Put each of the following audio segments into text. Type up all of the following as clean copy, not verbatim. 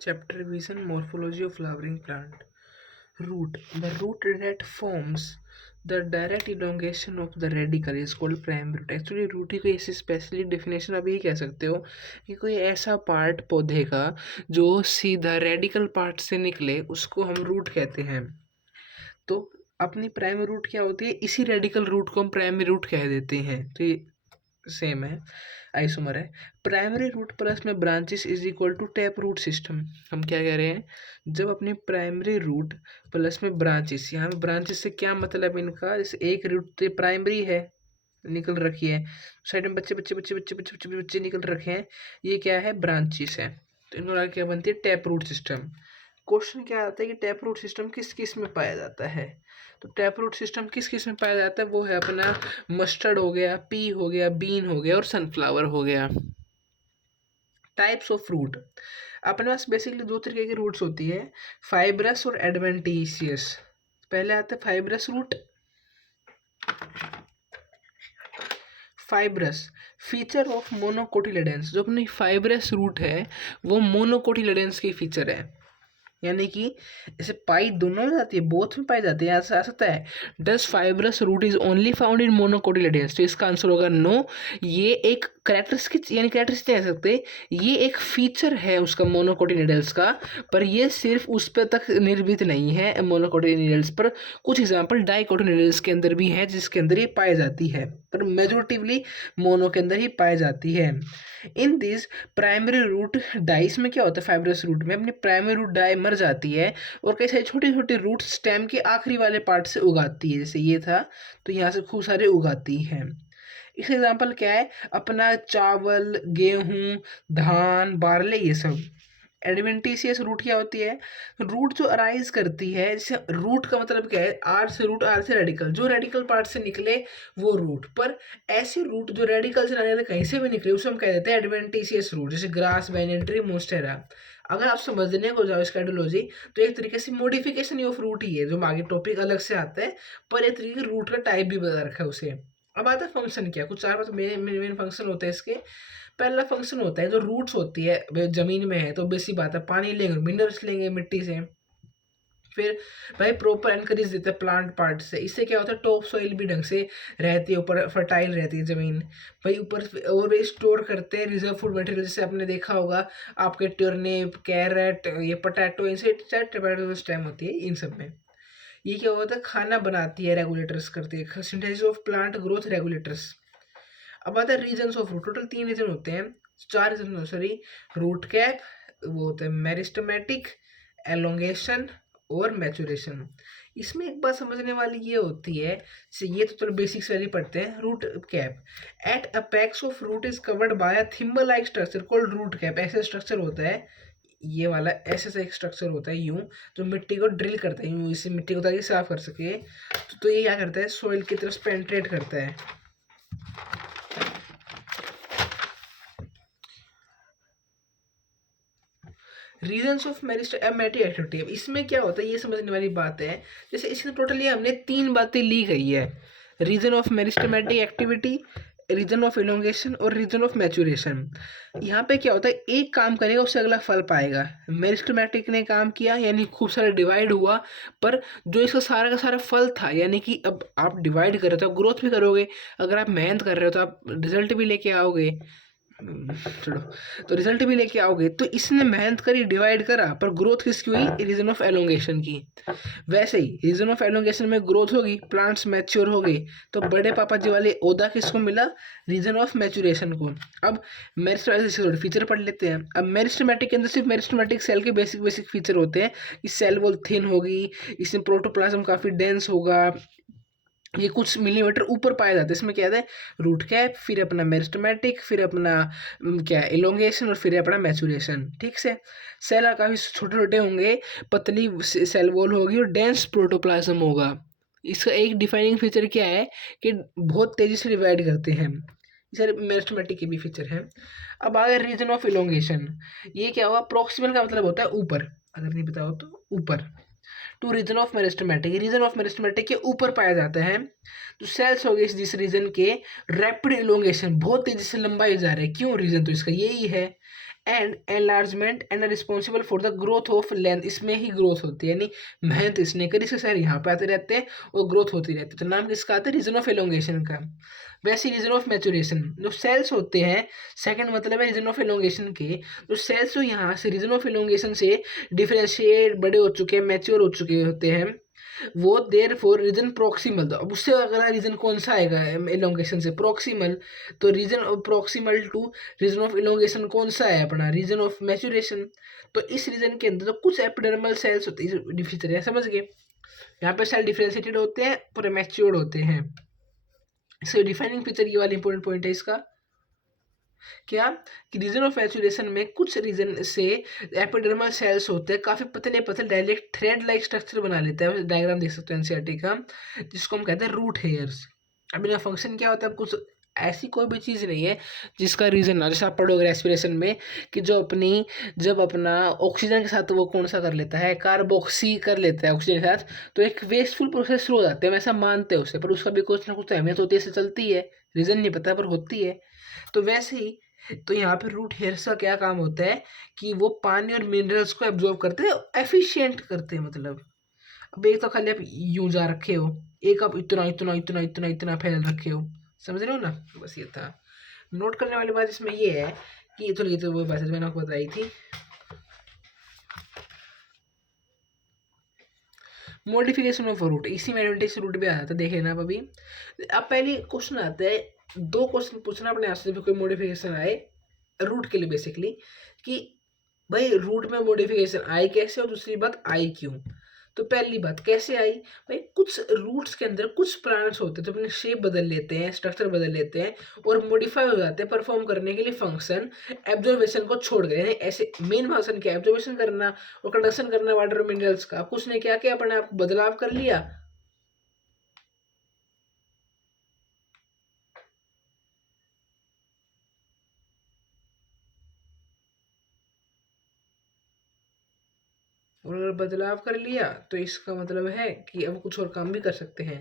Chapter Revision Morphology of Flowering Plant. Root. The root that forms the direct elongation of the radicle is called prime root. Actually root की कोई ऐसी specific definition आप यही कह सकते हो कि कोई ऐसा पार्ट पौधे का जो सीधा रेडिकल पार्ट से निकले उसको हम रूट कहते हैं। तो अपनी प्राइमरी रूट क्या होती है, इसी रेडिकल रूट को हम प्राइमरी रूट कह देते हैं। तो ये सेम है, आइसोमर है। प्राइमरी रूट प्लस में branches is equal to tap root system. हम क्या कह रहे हैं, जब अपनी प्राइमरी रूट प्लस में ब्रांचेस, यहाँ पे ब्रांचेस से क्या मतलब इनका, जैसे एक रूट तो प्राइमरी है निकल रखी है, साइड में बच्चे बच्चे बच्चे बच्चे बच्चे बच्चे बच्चे निकल रखे हैं, ये क्या है, ब्रांचेस है। तो इनका क्या बनती है, टैप रूट सिस्टम। क्वेश्चन क्या आता है कि टैप रूट सिस्टम किस किस में पाया जाता है। तो टैप रूट सिस्टम किस किस में पाया जाता है, वो है अपना मस्टर्ड हो गया, पी हो गया, बीन हो गया और सनफ्लावर हो गया। टाइप्स ऑफ रूट, अपने पास बेसिकली दो तरीके की रूट्स होती है, फाइब्रस और एडवेंटिशियस। पहले आते हैं fibrous root. Fibrous feature of monocotyledons, जो अपनी फाइब्रस रूट है वो मोनोकोटिलेडेंस की फीचर है, यानी कि जैसे पाई दोनों में जाती है, बोथ में पाई जाती है, ऐसा आ सकता है। Thus fibrous root is only found in monocotyledons, तो इसका आंसर होगा नो। ये एक कैरेक्टरिस्टिक, यानी कैरेक्टरिस्टिक कह सकते, ये एक फीचर है उसका मोनोकोटिलेडन्स का, पर ये सिर्फ उस पर तक निर्मित नहीं है मोनोकोटिलेडन्स पर। कुछ एग्जांपल डाइकोटिलेडन्स के अंदर भी है जिसके अंदर ये पाई जाती है, पर मेजोरिटिवली मोनो के अंदर ही पाई जाती है। In this primary root dies में क्या होता है, फाइब्रस रूट में अपनी प्राइमरी रूट डाई मर जाती है और कई सारी छोटी छोटी रूट स्टेम के आखिरी वाले पार्ट से उगाती है, जैसे ये था तो यहाँ से खूब सारे उगाती हैं। इसका एग्जाम्पल क्या है, अपना चावल, गेहूं, धान, बारले, ये सब। एडवेंटिशियस रूट क्या होती है, रूट जो अराइज करती है, जैसे रूट का मतलब क्या है, आर से रूट, आर से रेडिकल, जो रेडिकल पार्ट से निकले वो रूट। पर ऐसी रूट जो रेडिकल से निकले कहीं से भी निकले उसे हम कह देते हैं एडवेंटिशियस रूट, जैसे ग्रास, बैनियन ट्री, मोन्स्टेरा। अगर आप समझने को जाओ इसका आइडियोलॉजी तो एक तरीके से मॉडिफिकेशन ऑफ रूट ही है, जो आगे टॉपिक अलग से आता है, पर एक तरीके रूट का टाइप भी बता रखा है उसे। अब आता है फंक्शन क्या, कुछ चार पांच मेन फंक्शन होते हैं इसके। पहला फंक्शन होता है जो रूट्स होती है जमीन में है तो बेसिक बात है, पानी लेंगे, मिनरल्स लेंगे मिट्टी से। फिर भाई प्रॉपर एनकरेज देता है प्लांट पार्ट से, इससे क्या होता है, टॉप सॉइल भी ढंग से रहती है, ऊपर फर्टाइल रहती है जमीन। भाई ऊपर और वे स्टोर करते हैं रिजर्व फूड मटेरियल, जैसे आपने देखा होगा आपके टर्निप, कैरेट, ये पोटैटो, इनसे टोमेटो स्टेम होती है इन सब में। ये क्या होता है, खाना बनाती है, रेगुलेटर्स करती है, synthesis of plant growth regulators. अब आता है regions of root, total 3 region होते हैं, 4 रीजन सॉरी, रूट कैप, वो होता है मेरिस्टेमेटिक, एलोंगेशन और मैचुरेशन। इसमें एक बात समझने वाली ये होती है, जैसे ये तो चलो बेसिक्स वाली पढ़ते हैं, root cap at apex of root is covered by a thimble like structure called root cap. ऐसा स्ट्रक्चर होता है, ये वाला ऐसा एक स्ट्रक्चर होता है यूं, जो मिट्टी को ड्रिल करता है यूं, इसी मिट्टी को ताकि साफ कर सके। तो ये क्या करता है, सॉइल की तरफ पेनिट्रेट करता है। रीजन्स ऑफ मेरिस्टेमेटिक एक्टिविटी, अब इसमें क्या होता है ये समझने वाली बात है। जैसे इसमें टोटली हमने 3 बातें ली गई है, region of meristematic activity, region of elongation और रीजन ऑफ मैचुरेशन। यहाँ पे क्या होता है, एक काम करेगा उससे अगला फल पाएगा। मेरिस्टेमेटिक ने काम किया यानी खूब सारा डिवाइड हुआ, पर जो इसका सारा का सारा फल था, यानी कि अब आप डिवाइड कर रहे हो तो आप ग्रोथ भी करोगे, अगर आप मेहनत कर रहे हो तो आप रिजल्ट भी लेके आओगे। चलो, तो रिजल्ट भी लेके आओगे। तो इसने मेहनत करी, डिवाइड करा, पर ग्रोथ किसकी हुई, रीजन ऑफ एलोंगेशन की। वैसे ही रीजन ऑफ एलोंगेशन में ग्रोथ होगी, प्लांट्स मैच्योर हो गई, तो बड़े पापा जी वाले ओदा किसको मिला, रीजन ऑफ मैचुरेशन को। अब मेरिस्टेमेटिक फीचर पढ़ लेते हैं। अब मेरिस्टेमेटिक के अंदर सिर्फ मेरिस्टेमेटिक सेल के बेसिक बेसिक फीचर होते हैं कि सेल वॉल थिन होगी, इसमें प्रोटोप्लाज्म काफी डेंस होगा, ये कुछ मिलीमीटर ऊपर पाया जाता है। इसमें क्या है, रूट कैप, फिर अपना मेरिस्टेमेटिक, फिर अपना क्या है इलोंगेशन, और फिर अपना मैचुरेशन। ठीक से सेल काफ़ी छोटे छोटे होंगे, पतली सेल वॉल होगी और डेंस प्रोटोप्लाज्म होगा। इसका एक डिफाइनिंग फीचर क्या है कि बहुत तेज़ी से डिवाइड करते हैं, ये मेरिस्टेमेटिक के भी फीचर हैं। अब आ गया रीजन ऑफ इलोंगेशन, ये क्या हुआ, प्रोक्सिमल का मतलब होता है ऊपर, अगर नहीं पता हो तो ऊपर। To region of meristematic, region of meristematic के ऊपर पाया जाता है। तो सेल्स हो गए जिस रीजन के रैपिड इलोंगेशन, बहुत तेजी से लंबाई जा रहा है, क्यों, रीजन तो इसका यही है। And enlargement and responsible for the growth of length, इसमें ही ग्रोथ होती है, यानी मेहनत इसने करी, इसके सारे यहाँ पे आते रहते हैं और ग्रोथ होती रहती है। तो नाम किसका आता है? रीजन ऑफ एलोंगेशन का। वैसे रीजन ऑफ मैचुरेशन, जो सेल्स होते हैं, सेकंड मतलब है रीजन ऑफ एलोंगेशन के, जो सेल्स जो यहाँ से रीजन ऑफ एलोंगेशन से डिफरेंशिएट बड़े हो चुके हैं, मैच्योर हो चुके होते हैं, वो देर फॉर रीजन प्रोक्सीमल। अब उससे अगला रीजन कौन सा आएगा एलोंगेशन से? प्रोक्सीमल। तो region proximal to region of elongation कौन सा है अपना? Region of maturation. तो इस रीजन के अंदर तो कुछ एपिडर्मल सेल्स होते हैं, डिफिचर है, समझ गए? यहाँ पे सेल डिफरेंशिएटेड होते हैं, पूरे मैच्योर्ड होते हैं। इसका डिफाइनिंग फीचर ये वाला इंपॉर्टेंट पॉइंट है इसका, क्या कि रीजन ऑफ मैचुरेशन में कुछ रीजन से एपिडर्मल सेल्स होते हैं, काफी पतले पतले डायरेक्ट थ्रेड लाइक स्ट्रक्चर बना लेते हैं। डायग्राम देख सकते हैं एनसीईआरटी का, जिसको हम कहते हैं रूट हेयर्स। अब इनका फंक्शन क्या होता है? कुछ ऐसी कोई भी चीज़ नहीं है जिसका रीजन ना, जैसे आप पढ़ोगे रेस्पिरेशन में कि जब अपना ऑक्सीजन के साथ वो कौन सा कर लेता है, कार्बोक्सी कर लेता है ऑक्सीजन के साथ, तो एक वेस्टफुल प्रोसेस शुरू हो जाते हैं, वैसा मानते हैं उससे, पर उसका भी कुछ ना कुछ तो अहमियत होती है, इससे चलती है, रीजन नहीं पता पर होती है। तो वैसे ही तो यहाँ पे रूट हेयर्स का क्या काम होता है कि वो पानी और मिनरल्स को एब्जॉर्ब करते हैं, एफिशिएंट करते हैं। मतलब अब एक तो खाली आप यूं जा रखे हो, एक आप इतना इतना इतना इतना इतना फैल रखे हो, समझ रहे हो ना? बस ये था। नोट करने वाली बात इसमें ये है कि ये तो वो बात मैंने आपको बताई थी। मॉडिफिकेशन ऑफ रूट, इसी में एडवांटेज रूट भी आ जाता है, देख लेना आप अभी। अब पहले क्वेश्चन आता है, दो क्वेश्चन पूछना अपने आप से कोई मॉडिफिकेशन आए रूट के लिए बेसिकली, कि भाई रूट में मॉडिफिकेशन आई कैसे, और दूसरी बात आई क्यों। तो पहली बात कैसे आई? भाई कुछ रूट्स के अंदर कुछ प्लांट्स होते हैं तो अपने शेप बदल लेते हैं, स्ट्रक्चर बदल लेते हैं और मॉडिफाई हो जाते हैं परफॉर्म करने के लिए फंक्शन, एब्जॉर्वेशन को छोड़ गए। यानी ऐसे मेन फंक्शन क्या है? एब्जॉर्वेशन करना और कंडक्शन करना वाटर मिनरल्स का। कुछ ने क्या किया, अपने आप बदलाव कर लिया, और अगर बदलाव कर लिया तो इसका मतलब है कि अब कुछ और काम भी कर सकते हैं।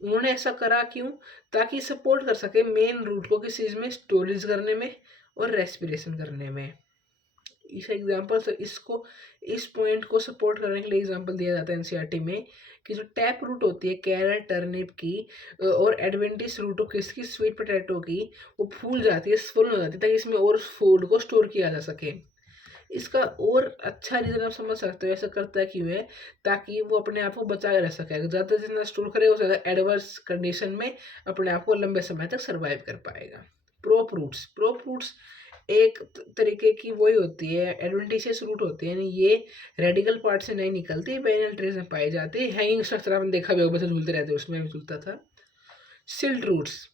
उन्होंने ऐसा करा क्यों? ताकि सपोर्ट कर सके मेन रूट को किस चीज़ में? स्टोरेज करने में और रेस्पिरेशन करने में। इस एग्जांपल तो इसको, इस पॉइंट को सपोर्ट करने के लिए एग्जांपल दिया जाता है एनसीईआरटी में कि जो टैप रूट होती है कैरेट टर्निप की और एडवेंटिस रूट हो किसकी? स्वीट पोटैटो की, वो फूल जाती है, स्वोलन हो जाती है, ताकि इसमें और फूड को स्टोर किया जा सके। इसका और अच्छा रीजन आप समझ सकते हो ऐसा करता है क्यों है? ताकि वो अपने आप को बचाए रह सके, अगर ज़्यादा जितना स्टोर करेगा वो ज़्यादा एडवर्स कंडीशन में अपने आप को लंबे समय तक सर्वाइव कर पाएगा। प्रोप रूट्स, प्रोप रूट्स एक तरीके की वही होती है, एडवेंटिशियस रूट होती है, यानी ये रेडिकल पार्ट से नहीं निकलती, पेरिनल ट्रेस में पाई जाती है। हैंगिंग स्ट्रक्चर आपने देखा भी होगा, बच्चे झूलते रहते हैं, उसमें भी झूलता था। सिल्ट रूट्स,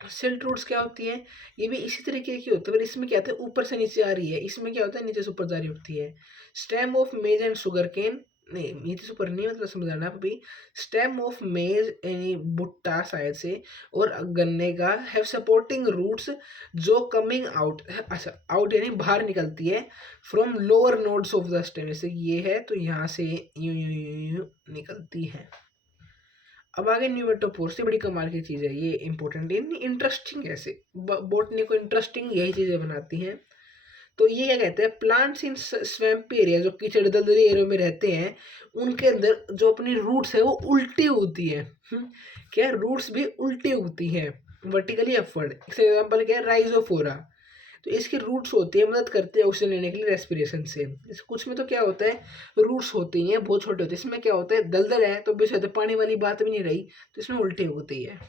सिल्ट रूट्स क्या होती है? ये भी इसी तरीके की होती है, पर इसमें क्या होता है ऊपर से नीचे आ रही है, इसमें क्या होता है नीचे से ऊपर जा रही होती है। Stem of maize and sugarcane, नहीं नीचे से ऊपर नहीं, मतलब समझाना आप अभी। स्टेम ऑफ मेज यानी भुट्टा शायद से, और गन्ने का हैव सपोर्टिंग रूट्स जो कमिंग आउट, अच्छा आउट यानी बाहर निकलती है, from lower nodes of the stem, जैसे ये है तो यहाँ से यूं यूं यूं यूं निकलती है। अब आगे न्यूमेटोपोर से बड़ी कमाल की चीज़ है ये, इंपॉर्टेंट इंटरेस्टिंग ऐसे बॉटनी को इंटरेस्टिंग यही चीज़ें बनाती हैं। तो ये क्या कहते हैं? प्लांट्स इन स्वैम्पी एरिया, जो कीचड़ दलदली एरिया में रहते हैं, उनके अंदर जो अपनी रूट्स है वो उल्टी होती है। क्या रूट्स भी उल्टी उगती हैं वर्टिकली अपवर्ड। इसका एग्जाम्पल क्या है? राइजोफोरा। तो इसकी रूट्स होती है, मदद करते हैं ऑक्सीजन लेने के लिए रेस्पिरेशन से। इस कुछ में तो क्या होता है, रूट्स होती हैं बहुत छोटे होते हैं, इसमें क्या होता है दलदल है तो भी पानी वाली बात भी नहीं रही, तो इसमें उल्टी होती है।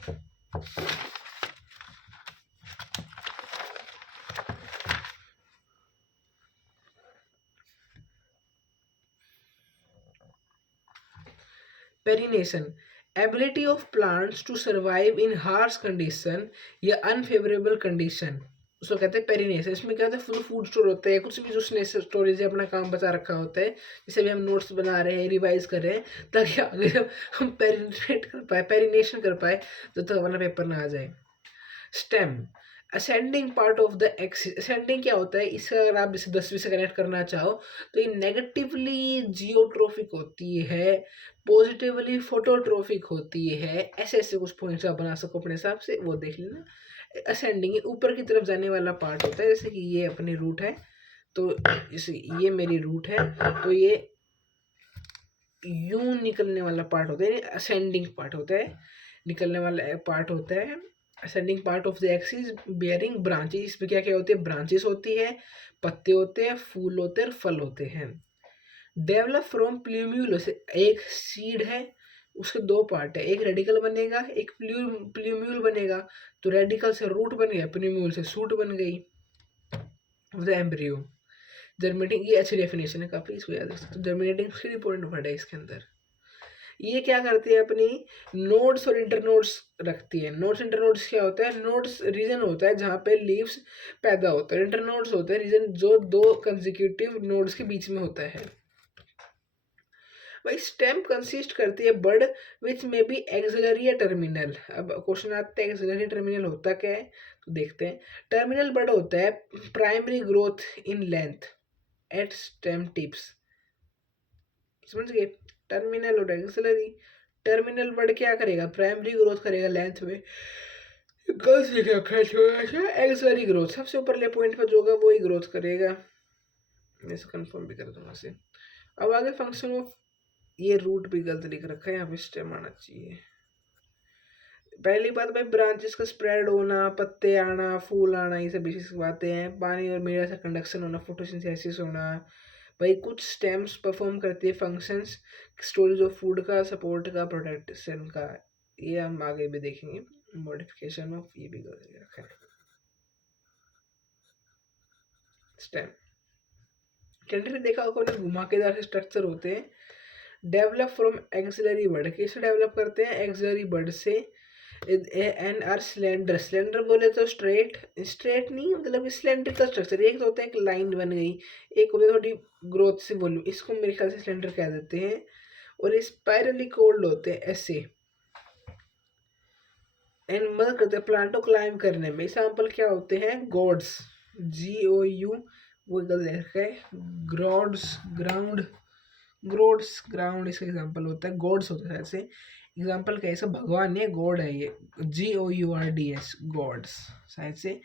Perennation, ability of plants to survive in harsh condition या अनफेवरेबल कंडीशन, उसको कहते हैं पेरिनेशन। इसमें क्या होता है, फूड स्टोर होता है, कुछ भी जो उसने स्टोरेज है अपना काम बचा रखा होता है, जैसे भी हम नोट्स बना रहे हैं, रिवाइज कर रहे हैं, ताकि आगे जब हम पेरिनेट कर पाए, पेरिनेशन कर पाए, जब तक हमारा पेपर ना आ जाए। Stem, ascending part of the axis. Ascending क्या होता है, इसका अगर आप जैसे 10वीं से कनेक्ट करना चाहो तो ये नेगेटिवली जियोट्रोफिक होती है, पॉजिटिवली फोटोट्रोफिक होती है, ऐसे ऐसे कुछ पॉइंट्स आप बना सको अपने हिसाब से, वो देख लेना। असेंडिंग, ऊपर की तरफ जाने वाला पार्ट होता है। जैसे कि ये अपनी रूट है, तो ये मेरी रूट है, तो ये यूं निकलने वाला पार्ट होता है, असेंडिंग पार्ट होता है, निकलने वाला पार्ट होता है ascending part of the axis bearing branches. इसमें क्या क्या होते हैं, ब्रांचेस होती है, पत्ते होते हैं, फूल होते हैं और फल होते हैं। डेवलप फ्रॉम प्ल्यूम्यूल, एक सीड है, उसके दो पार्ट है, एक रेडिकल बनेगा, एक प्ल्यूम्यूल बनेगा। तो रेडिकल से रूट बन गया, प्ल्यूम्यूल से सूट बन गई द एम्ब्रियो। जर्मिनेटिंग, ये अच्छी डेफिनेशन है काफी, इसको याद रख सकते हो। जर्मिनेटिंग थ्री इंपॉर्टेंट वर्ड है इसके अंदर। ये क्या करती है, अपनी नोड्स और इंटरनोड्स रखती है। नोड्स इंटरनोड्स क्या होता है, नोड्स रीजन होता है जहाँ पे लीव्स पैदा होता है, इंटरनोड्स होते हैं रीजन जो दो कंसेक्यूटिव नोड्स के बीच में होता है। भाई स्टेम कंसिस्ट करती है बर्ड विच में बी एक्सिलरी या टर्मिनल। अब क्वेश्चन आता है एक्सिलरी टर्मिनल होता क्या है, तो देखते हैं। टर्मिनल बर्ड होता है primary growth in length at stem tips, समझ गए। टर्मिनल और एक्सिलरी, टर्मिनल बर्ड क्या करेगा, प्राइमरी ग्रोथ करेगा लेंथ में, गर्ल्स ने क्या खर्च एक्सिलरी ग्रोथ, सबसे ऊपरले पॉइंट पर जो होगा वही ग्रोथ करेगा। मैं इसे कंफर्म भी कर दूंगा से। अब आगे फंक्शन ऑफ, ये रूट भी गलत लिख रखा है, यहाँ पे स्टेम आना चाहिए। पहली बात भाई ब्रांचेस का स्प्रेड होना, पत्ते आना, फूल आना, ये सब बेसिक बातें हैं। पानी और मीडिया से कंडक्शन होना, फोटोसिंथेसिस होना। भाई कुछ स्टेम्स परफॉर्म करती है फंक्शंस, स्टोरेज ऑफ फूड का, सपोर्ट का, प्रोटेक्शन का, ये हम आगे भी देखेंगे। मॉडिफिकेशन ऑफ, ये भी गलत रखा है स्टेम। कैंडिडेट देखा होगा घुमाकेदार स्ट्रक्चर होते हैं। डेवलप फ्रॉम एक्सिलरी बर्ड, किससे डेवलप करते हैं, एक्सिलरी बर्ड से। एंड आर सिलेंडर, सिलेंडर बोले तो स्ट्रेट, स्ट्रेट नहीं मतलब सिलेंड्रिकल स्ट्रक्चर। एक तो होता है एक लाइन बन गई, एक होता है थोड़ी ग्रोथ से वॉल्यूम, इसको मेरे ख्याल से सिलेंडर कह देते हैं। और स्पाइरली कोल्ड होते हैं ऐसे, एंड मदद करते हैं प्लांट को क्लाइम करने में। एग्जाम्पल क्या होते हैं, गॉड्स, GOU, वो गलत लिखा है, ग्रॉड्स ग्राउंड, ग्रोड्स ग्राउंड इसका एग्जाम्पल होता है, गॉड्स होता है ऐसे। एग्जाम्पल कैसे, भगवान है, गॉड है ये, GOURDS, गॉड्स शायद से।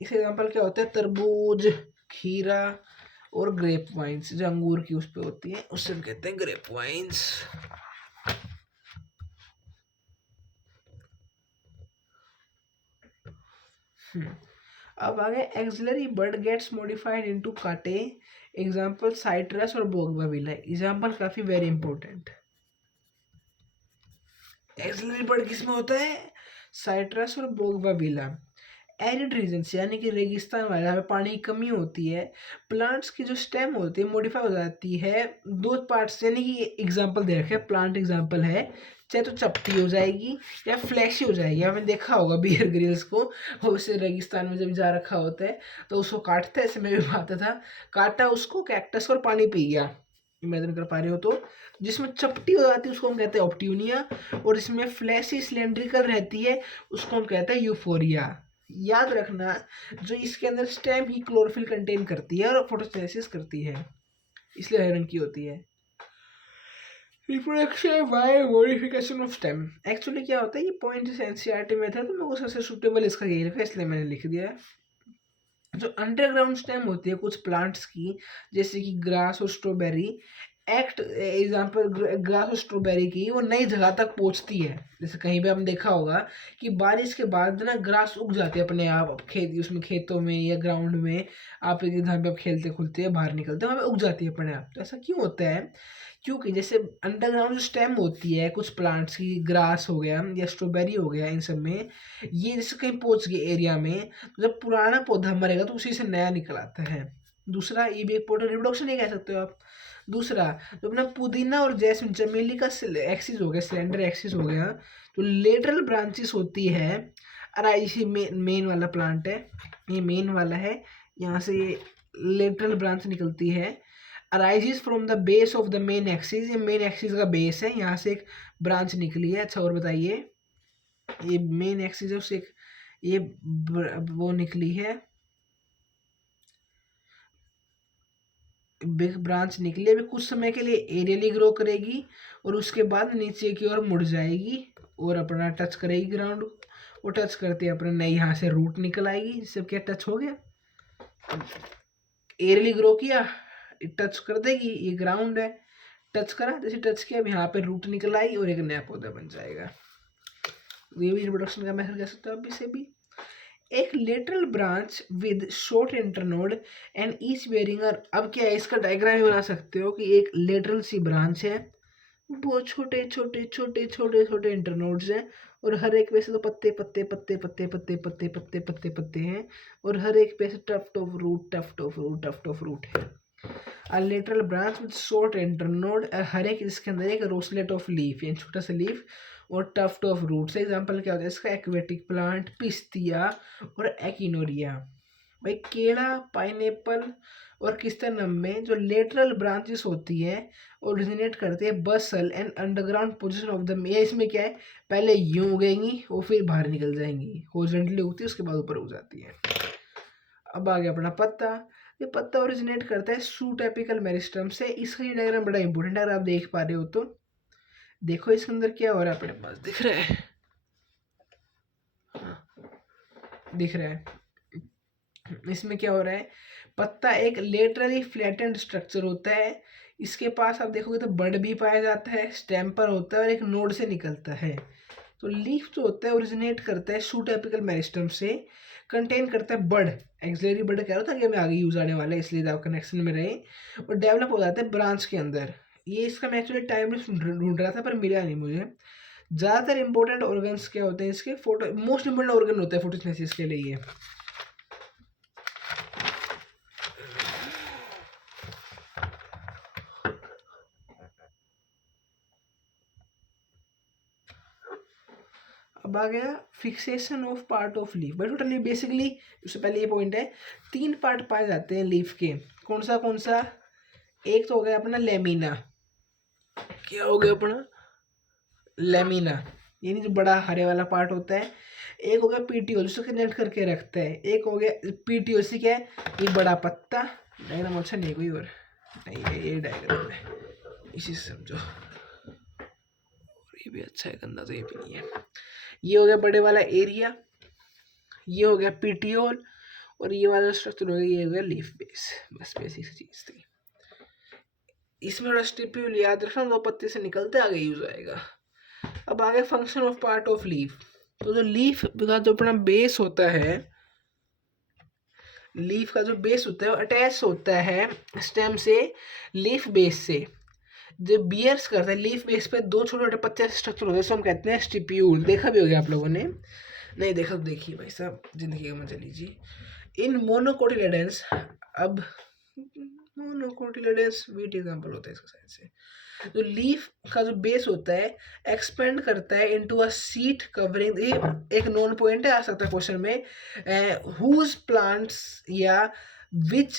इसका एग्जाम्पल क्या होता है, तरबूज, खीरा और ग्रेप वाइन्स, जो अंगूर की उस पे होती है उससे हम कहते हैं ग्रेप वाइन्स। अब आगे axillary bud gets modified into काटे। एग्जाम्पल साइट्रस और बोगनविला, एग्जाम्पल काफी वेरी इंपॉर्टेंट। एक्सिलरी बर्ड किसमें होता है, साइट्रस और बोगनविला। एरिड रीजन्स यानी कि रेगिस्तान वाला, जहाँ पे पानी की कमी होती है, प्लांट्स की जो स्टेम होती है मॉडिफाई हो जाती है दो पार्ट्स। यानी कि एग्जांपल दे रखे, प्लांट एग्जांपल है, चाहे तो चपटी हो जाएगी या फ्लैशी हो जाएगी। आपने देखा होगा बियर ग्रिल्स को, वो उसे रेगिस्तान में जब जा रखा होता है तो उसको काटता है, ऐसे मैं भी आता था, काटा उसको कैक्टस और पानी पी गया, इमेजिन कर पा रहे हो। तो जिसमें चपटी हो जाती है उसको हम कहते हैं ऑप्ट्यूनिया, और इसमें फ्लैशी सिलेंड्रिकल रहती है उसको हम कहते हैं यूफोरिया। याद रखना, जो इसके अंदर स्टेम ही क्लोरोफिल कंटेन करती है और फोटोसिंथेसिस करती है, इसलिए हरे रंग की होती है। Reproduction by modification of stem, actually क्या होता है, ये पॉइंट एनसीईआरटी में था तो मेरे को सबसे सुटेबल इसका यही लगा, इसलिए मैंने लिख दिया है। जो अंडरग्राउंड स्टेम होती है कुछ प्लांट्स की, जैसे कि ग्रास और स्ट्रॉबेरी, एक्ट एग्जाम्पल ग्रास और स्ट्रॉबेरी की, वो नई जगह तक पहुंचती है। जैसे कहीं पे हम देखा होगा कि बारिश के बाद ना ग्रास उग जाती है अपने आप, खेत उसमें खेतों में या ग्राउंड में, आप जहाँ पे आप खेलते खुलते हैं बाहर निकलते हैं वहाँ पे उग जाती है अपने आप। तो ऐसा क्यों होता है, क्योंकि जैसे अंडरग्राउंड जो स्टेम होती है कुछ प्लांट्स की, ग्रास हो गया या स्ट्रॉबेरी हो गया, इन सब में ये जैसे कहीं पहुंच गए एरिया में, तो जब पुराना पौधा मरेगा तो उसी से नया निकल आता है। दूसरा ये भी एक पोर्टल रिप्रोडक्शन ही कह सकते हो आप। दूसरा जो अपना पुदीना और जैस्मिन चमेली का एक्सिस हो गया, सिलेंडर एक्सिस हो गया, तो लेटरल ब्रांचेस होती है। अराइसी मेन वाला प्लांट है, ये मेन वाला है, यहाँ से ये लेटरल ब्रांच निकलती है। Arises from the base of the main axis, ये मेन एक्सिस का बेस है, यहाँ से एक ब्रांच निकली है। अच्छा और बताइए, ये मेन एक्सिस है उससे ये वो निकली है, बिग ब्रांच निकली। अभी कुछ समय के लिए एरियली ग्रो करेगी और उसके बाद नीचे की ओर मुड़ जाएगी और अपना टच करेगी ग्राउंड, वो टच करते अपने नई यहाँ से रूट निकल आएगी, जिससे क्या टच हो गया, एयरली ग्रो किया, टच कर देगी, ये ग्राउंड है, टच करा, जैसे टच किया अब यहाँ पे रूट निकल आई और एक नया पौधा बन जाएगा। ये भी रिप्रोडक्शन का मेथड कह सकते हो आप इसे भी। एक lateral branch with short internode and each bearing, अब क्या है इसका डायग्राम भी बना सकते हो कि एक लेटरल सी ब्रांच है, बहुत छोटे छोटे छोटे छोटे छोटे इंटरनोड्स हैं, और हर एक पे से तो पत्ते पत्ते पत्ते पत्ते पत्ते पत्ते पत्ते पत्ते पत्ते हैं, और हर एक पे से tuft of root tuft of root tuft of root है। A lateral branch with short internode, हर एक इसके अंदर एक रोसलेट ऑफ लीफ यानी छोटा सा लीफ और टफ्ट ऑफ रूट्स। एग्जांपल क्या होता है इसका, एक्वेटिक प्लांट, पिस्तिया और एक्इनोरिया। भाई केला, पाइनएप्पल और क्रिस्टेनम में जो लेटरल ब्रांचेस होती है ओरिजिनेट करते हैं basal and underground position of the, इसमें क्या है, पहले यूं उगेंगी और फिर बाहर निकल जाएंगी, हॉरिजॉन्टली उगती है उसके बाद ऊपर उग जाती है। अब आ गया अपना पत्ता, ये पत्ता ओरिजिनेट करता है शूट एपिकल मेरिस्टम से। इसका ये डायग्राम बड़ा इंपॉर्टेंट है, अगर आप देख पा रहे हो तो देखो इसके अंदर क्या हो रहा है, अपने पास दिख रहा है, दिख रहा है, इसमें क्या हो रहा है, पत्ता एक लेटरली फ्लैटेंड स्ट्रक्चर होता है, इसके पास आप देखोगे तो बड भी पाया जाता है, स्टेम पर होता है और एक नोड से निकलता है। तो लीफ जो होता है ओरिजिनेट करता है शूट एपिकल मेरिस्टम से, कंटेन करता है बड, एक्सिलरी बड कह रहा था कि हमें आगे यूज आने वाला है इसलिए आप कनेक्शन में रहे, और डेवलप हो जाता है ब्रांच के अंदर। ये इसका मैं एक्चुअली टाइम ढूंढ रहा था पर मिला नहीं मुझे। ज़्यादातर इंपॉर्टेंट ऑर्गन्स क्या होते हैं इसके, फोटो मोस्ट इंपॉर्टेंट ऑर्गन होता है फोटोसिंथेसिस के लिए। अब आ गया fixation of part of leaf. But totally basically उससे पहले ये पॉइंट है, 3 पार्ट पाए जाते हैं लीफ के, कौन सा, एक तो हो गया अपना लेमिना, क्या हो गया अपना लेमिना यानी जो बड़ा हरे वाला पार्ट होता है, एक हो गया पीटीओल जिसको कनेक्ट करके रखता है, एक हो गया पीटीओल से क्या है, ये बड़ा पत्ता, डायग्राम अच्छा नहीं कोई और नहीं, ये डायग्राम है इसी से समझो, ये भी अच्छा है, गंदा तो ये भी नहीं है। ये हो गया बड़े वाला एरिया, ये हो गया पीटीओल, और ये वाला स्ट्रक्चर हो गया, ये हो गया लीफ बेस। बस बेसिक चीज थी इसमें, थोड़ा स्टिप्यूल याद रखना, 2 पत्ते से निकलते आगे यूज आएगा। अब आ गया function of part of leaf. तो जो लीफ का जो अपना बेस होता है, लीफ का जो बेस होता है वो अटैच होता है स्टेम से लीफ बेस से, जो बियर्स करता है लीफ बेस पे 2 छोटे छोटे पत्ते स्ट्रक्चर होते हैं, उसको हम कहते हैं स्टिप्यूल। देखा भी होगा आप लोगों ने, नहीं देखा तो देखिए भाई साहब, जिंदगी का मजा लीजिए। इन मोनोकोटिलेडन्स, अब मोनोकोटिलेडन्स वीट एग्जांपल होता है इसका साइड से, जो लीफ का जो बेस होता है एक्सपेंड करता है इनटू अ शीट कवरिंग, ये एक नॉन पॉइंट है, आ सकता है क्वेश्चन में, हुज प्लांट्स या which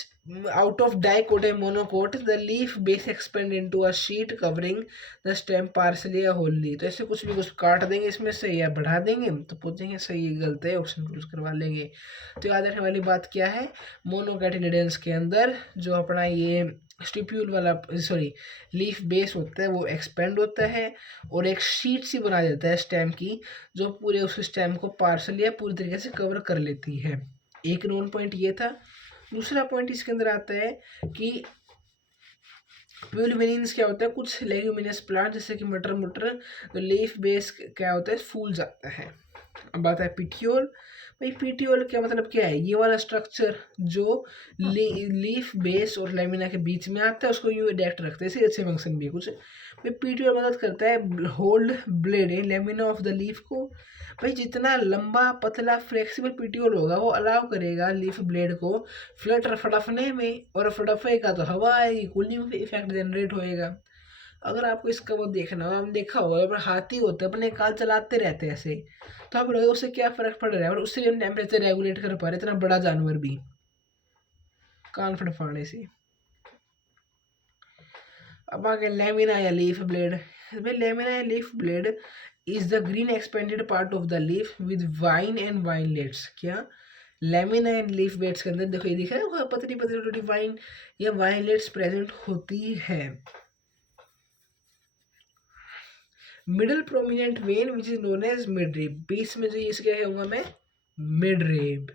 out of dicot and monocote the leaf base expand into a sheet covering the stem partially or wholly। तो ऐसे कुछ भी कुछ काट देंगे इसमें से या बढ़ा देंगे तो पूछेंगे सही गलत है, ऑप्शन यूज करवा लेंगे। तो याद रखने वाली बात क्या है, मोनोकोटिलेडन्स के अंदर जो अपना ये स्टिप्यूल वाला सॉरी लीफ बेस होता है वो एक्सपेंड होता है और एक शीट सी बना देता है स्टेम की, जो पूरे उस स्टेम को पार्शली या पूरी तरीके से कवर कर लेती है। एक नॉन पॉइंट ये था। दूसरा पॉइंट इसके अंदर आता है कि प्यूलिमिनिन्स क्या होता है, कुछ लेग्यूमिनस प्लांट जैसे कि मटर मुटर, तो लीफ बेस क्या होता है, फूल जाता है। अब आता है पीटियोल। भाई पीटियोल क्या मतलब क्या है, ये वाला स्ट्रक्चर जो लीफ बेस और लेमिना के बीच में आता है उसको यूं अडेक्ट रखते हैं, इसे अच्छे फंक्शन भी कुछ। भाई पीटियोल मदद करता है hold blade lamina of the leaf को। भाई जितना लंबा पतला फ्लेक्सिबल पीटियोल होगा वो अलाउ करेगा लीफ ब्लेड को फ्लटर फड़फने में, और फड़फेगा तो हवा आएगी, कूलिंग इफेक्ट जनरेट होएगा। अगर आपको इसका वो देखना हो, हम देखा होगा अपने हाथी होते हैं अपने काल चलाते रहते हैं ऐसे, तो आप लोग उससे क्या फर्क पड़ रहा है, और उससे भी हम टेम्परेचर रेगुलेट कर पा रहे, इतना बड़ा जानवर भी कान फड़फाने से। अब आगे लेमिना या लीफ ब्लेड। लेमिना या leaf blade is the green expanded part of the leaf with vine and vinelets. क्या लेमिना एंड लीफ ब्लेड्स के अंदर देखो, ये दिख रहा है पतली पतली छोटी वाइन या वाइनलेट्स प्रेजेंट होती है। Middle prominent vein which is known as mid rib, बीच में जो इस क्या कहूँगा मैं, मिड रिब।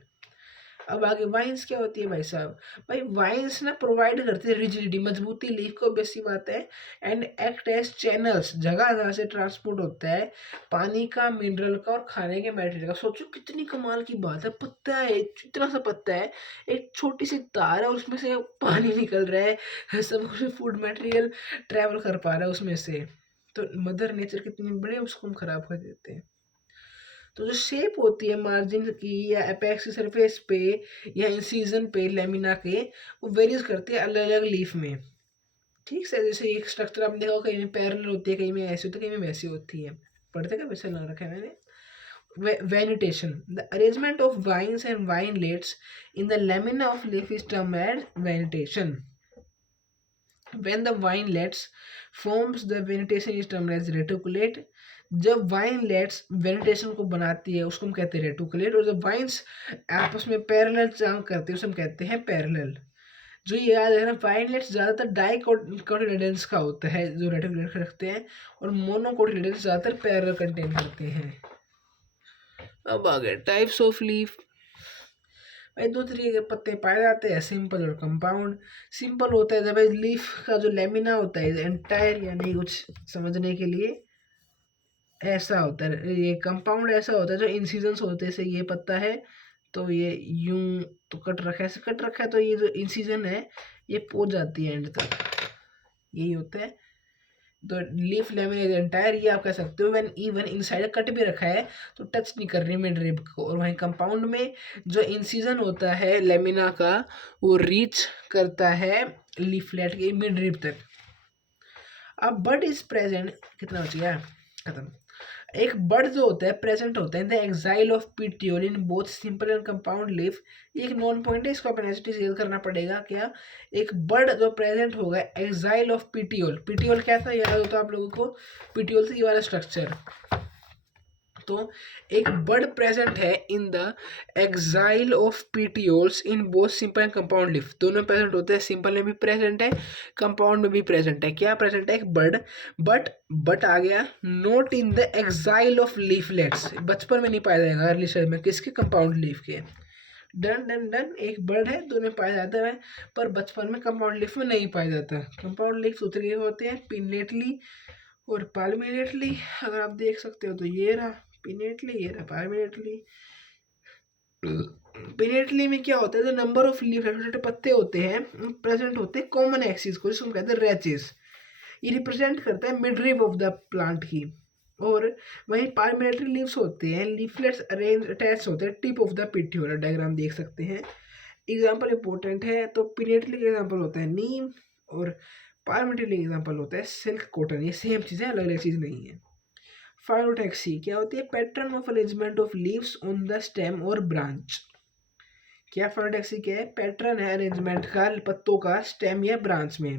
अब आगे वाइन्स क्या होती है भाई साहब, भाई वाइन्स ना प्रोवाइड करती है रिजिडिटी, मजबूती लीफ को, बेसी बात है, एंड एक्ट एज चैनल्स, जगह जहाँ से ट्रांसपोर्ट होता है पानी का, मिनरल का और खाने के मटेरियल का। सोचो कितनी कमाल की बात है, पत्ता है, इतना सा पत्ता है, एक छोटी सी तार है, उसमें से पानी निकल रहा है, सब कुछ फूड मटेरियल ट्रेवल कर पा रहा है उसमें से। तो मदर नेचर कितनी बड़ी है, उसको हम खराब कर देते हैं। तो जो शेप होती है मार्जिन की या एपेक्स की सरफेस पे या इंसीजन पे लेमिना के, वो वेरीज करती है अलग अलग लीफ में। ठीक है, जैसे एक स्ट्रक्चर आपने देखा कहीं में पैरेलल होती है, कहीं में ऐसी होती है, कहीं में वैसी होती है। पढ़ते का वैसे लग रखा है मैंने। Venation, the arrangement of vines and vinelets in the lamina of leaf is termed as venation. When the vinelets forms the vegetation is termed as reticulate। जब वाइनलेट्स वेजिटेशन को बनाती है उसको हम कहते हैं रेटिकुलेट, और जब वाइन्स आपस में पैरेलल जंप करती है उसे हम कहते हैं पैरेलल। जो ये याद है ना, वाइनलेट्स ज़्यादातर डाइकोटिलेडन्स का होता है जो रेटिकुलेट रखते हैं, और मोनोकोटिलेडन्स ज़्यादातर पैरेलल कंटेन करते हैं। अब आ गए टाइप्स ऑफ लीफ। भाई दो तरीके के पत्ते पाए जाते हैं, सिंपल और कंपाउंड। सिंपल होता है जब लीफ का जो लेमिना होता है एंटायर, यानी कुछ समझने के लिए ऐसा होता है। ये कंपाउंड ऐसा होता है जो इंसिजन्स होते हैं, जैसे ये पत्ता है तो ये यूं तो कट रखा है, ऐसे कट रखा है, तो ये जो इंसिजन है ये पहुंच जाती है एंड तक, यही होता है। तो लीफ लेमिनेट एंटायर, ये आप कह सकते हो। व्हेन इवन इनसाइड कट भी रखा है तो टच नहीं कर रही मिड रिब को। और वहीं कंपाउंड में जो इंसिजन होता है लेमिना का वो रीच करता है लीफलेट के मिड रिब तक। अब बड इज प्रेजेंट, कितना बच गया, खत्म। एक बड जो होता है प्रेजेंट होता है in the axil of petiole in both simple and compound leaf. ये एक नॉन पॉइंट है, इसको अपन एसिटी से करना पड़ेगा। क्या, एक बड जो प्रेजेंट होगा एक्साइल ऑफ पिटियोल। पिटियोल क्या था याद होता है आप लोगों को, पिटियोल से ये वाला स्ट्रक्चर। तो एक बड प्रेजेंट है in the axil of petioles in both simple and compound leaf. दोनों प्रेजेंट होते हैं, सिंपल में भी प्रेजेंट है, कंपाउंड में भी प्रेजेंट है। क्या प्रेजेंट है, एक बड, बट आ गया not in the axil of leaflets, बचपन में नहीं पाया जाएगा अर्ली स्टेज में, किसके, कंपाउंड लीफ के। डन डन डन, एक बर्ड है, दोनों पाया जाता है, पर बचपन में कंपाउंड लीफ में नहीं पाया जाता। कंपाउंड लीफ दूसरे के होते हैं, पिनेटली और पाल्मिनेटली। अगर आप देख सकते हो तो ये रहा पिनेटली, ये रहा पाल्मिनेटली। पिनेटली में क्या होता है, जो नंबर ऑफ लीफ छोटे छोटे पत्ते होते हैं प्रेजेंट होते हैं कॉमन एक्सिस को, जिसको हम कहते हैं रैचेस। ये रिप्रेजेंट करता है mid rib of the plant की। और वहीं पार्मिनेटरी लीव्स होते हैं, लीफलेट्स अरेंज अटैच होते हैं टिप ऑफ द पिट्यूलर, डायग्राम देख सकते हैं। एग्जांपल इंपॉर्टेंट है, तो पिनेटली का एग्जांपल होता है नीम, और पार्मिनेटरी एग्जांपल होता है सिल्क कॉटन। ये सेम चीज़ है, अलग अलग चीज़ नहीं है। फाइलोटैक्सी क्या होती है, pattern of arrangement of leaves on the stem और ब्रांच। क्या फाइलोटैक्सी क्या है, पैटर्न है अरेंजमेंट का पत्तों का स्टेम या ब्रांच में।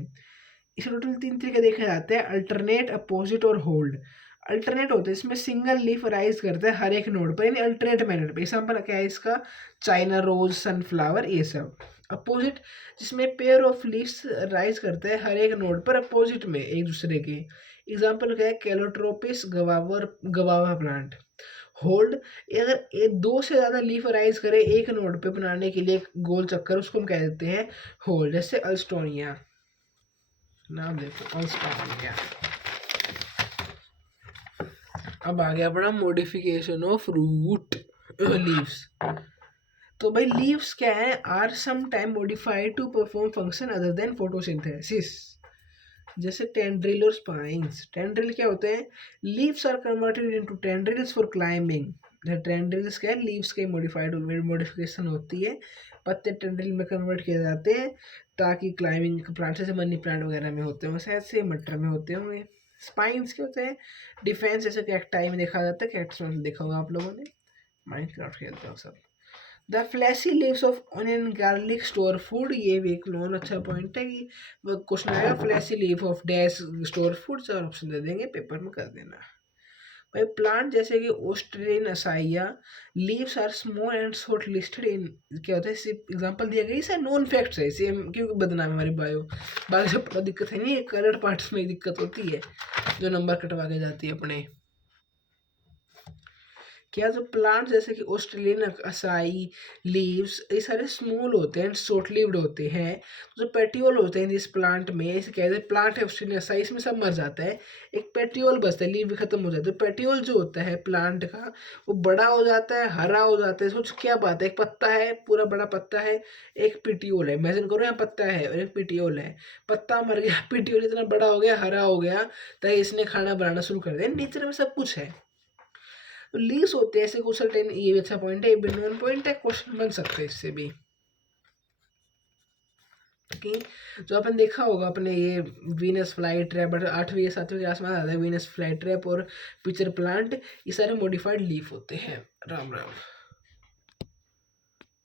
इसे टोटल 3 तरीके देखे जाते हैं, अल्टरनेट, अपोजिट और होल्ड। अल्टरनेट होते हैं, इसमें सिंगल लीफ राइज करते हैं हर एक नोड पर, यानी अल्टरनेट मैनर पे। एग्जाम्पल क्या है इसका, चाइना रोज, सनफ्लावर, ये सब। अपोजिट, जिसमें पेयर ऑफ लीव्स राइज करते हैं हर एक नोड पर अपोजिट में एक दूसरे के। एग्जाम्पल क्या है, कैलोट्रोपिस, गवावा प्लांट। होल्ड, अगर दो से ज़्यादा लीफ राइज करे एक नोड पे बनाने के लिए एक गोल चक्कर, उसको हम कह देते हैं होल्ड। जैसे अल्स्टोनिया, नाम देखो अल्स्टोनिया। अब आ गया अपना मॉडिफिकेशन ऑफ रूट लीव्स। तो भाई लीव्स क्या है, are some time modified to perform function other than photosynthesis. जैसे टेंड्रिल और स्पाइंस। टेंड्रिल क्या होते हैं, leaves are converted into tendrils for climbing. Tendrils क्या है, लीव्स के मॉडिफिकेशन होती है, पत्ते टेंड्रिल में कन्वर्ट किए जाते हैं ताकि क्लाइंबिंग प्लांट, जैसे मनी प्लांट वगैरह में होते होंगे, शायद से मटर में होते होंगे। स्पाइंस के होते हैं डिफेंस, जैसे कैक्टाई में देखा जाता है, कैक्टस में देखा होगा आप लोगों ने, माइनक्राफ्ट खेलते हो सब। The fleshy leaves of onion garlic store food, ये भी एक नॉन अच्छा पॉइंट है कि वो क्वेश्चन आएगा fleshy leaf of dash store food, चार ऑप्शन दे देंगे, पेपर में कर देना। भाई प्लांट जैसे कि Australian acacia leaves are small and short listed in, क्या होता है इसे एग्जांपल दिया गया, इसे नॉन फैक्ट्स है इसे क्योंकि बदनाम है हमारी बायो, बाकी सब पता दिक्कत है नहीं, कलर पार्ट्स में दिक्कत होती है जो नंबर कटवा के जाती है अपने। क्या जो प्लांट जैसे कि ऑस्ट्रेलियन असाई लीव्स ये सारे स्मॉल होते हैं, शॉर्ट लिव्ड होते हैं। जो पेटियोल होते हैं इस प्लांट में, इसे कहते हैं प्लांट है ऑस्ट्रेलियन असाई, इसमें सब मर जाता है, एक पेटियोल बचता है, लीव भी खत्म हो जाता है। पेटियोल जो होता है प्लांट का वो बड़ा हो जाता है, हरा हो जाता है। सोच क्या बात है, एक पत्ता है पूरा बड़ा पत्ता है, एक पिटियोल है, इमेजिन करो यहाँ पत्ता है और एक पिटियोल है, पत्ता मर गया, पिटियोल इतना बड़ा हो गया, हरा हो गया, ताकि इसने खाना बनाना शुरू कर दिया। नेचर में सब कुछ है, तो लीव्स होते हैं ऐसे कुछ सर्टेन, ये भी अच्छा पॉइंट है, ये भी नॉन पॉइंट है, क्वेश्चन बन सकते हैं इससे भी। कि जो आपने देखा होगा अपने ये वीनस फ्लाई ट्रैप, बट 8वीं या 7वीं क्लास में आता है वीनस फ्लाई ट्रैप और पिक्चर प्लांट, ये सारे मॉडिफाइड लीफ होते हैं। राम राम।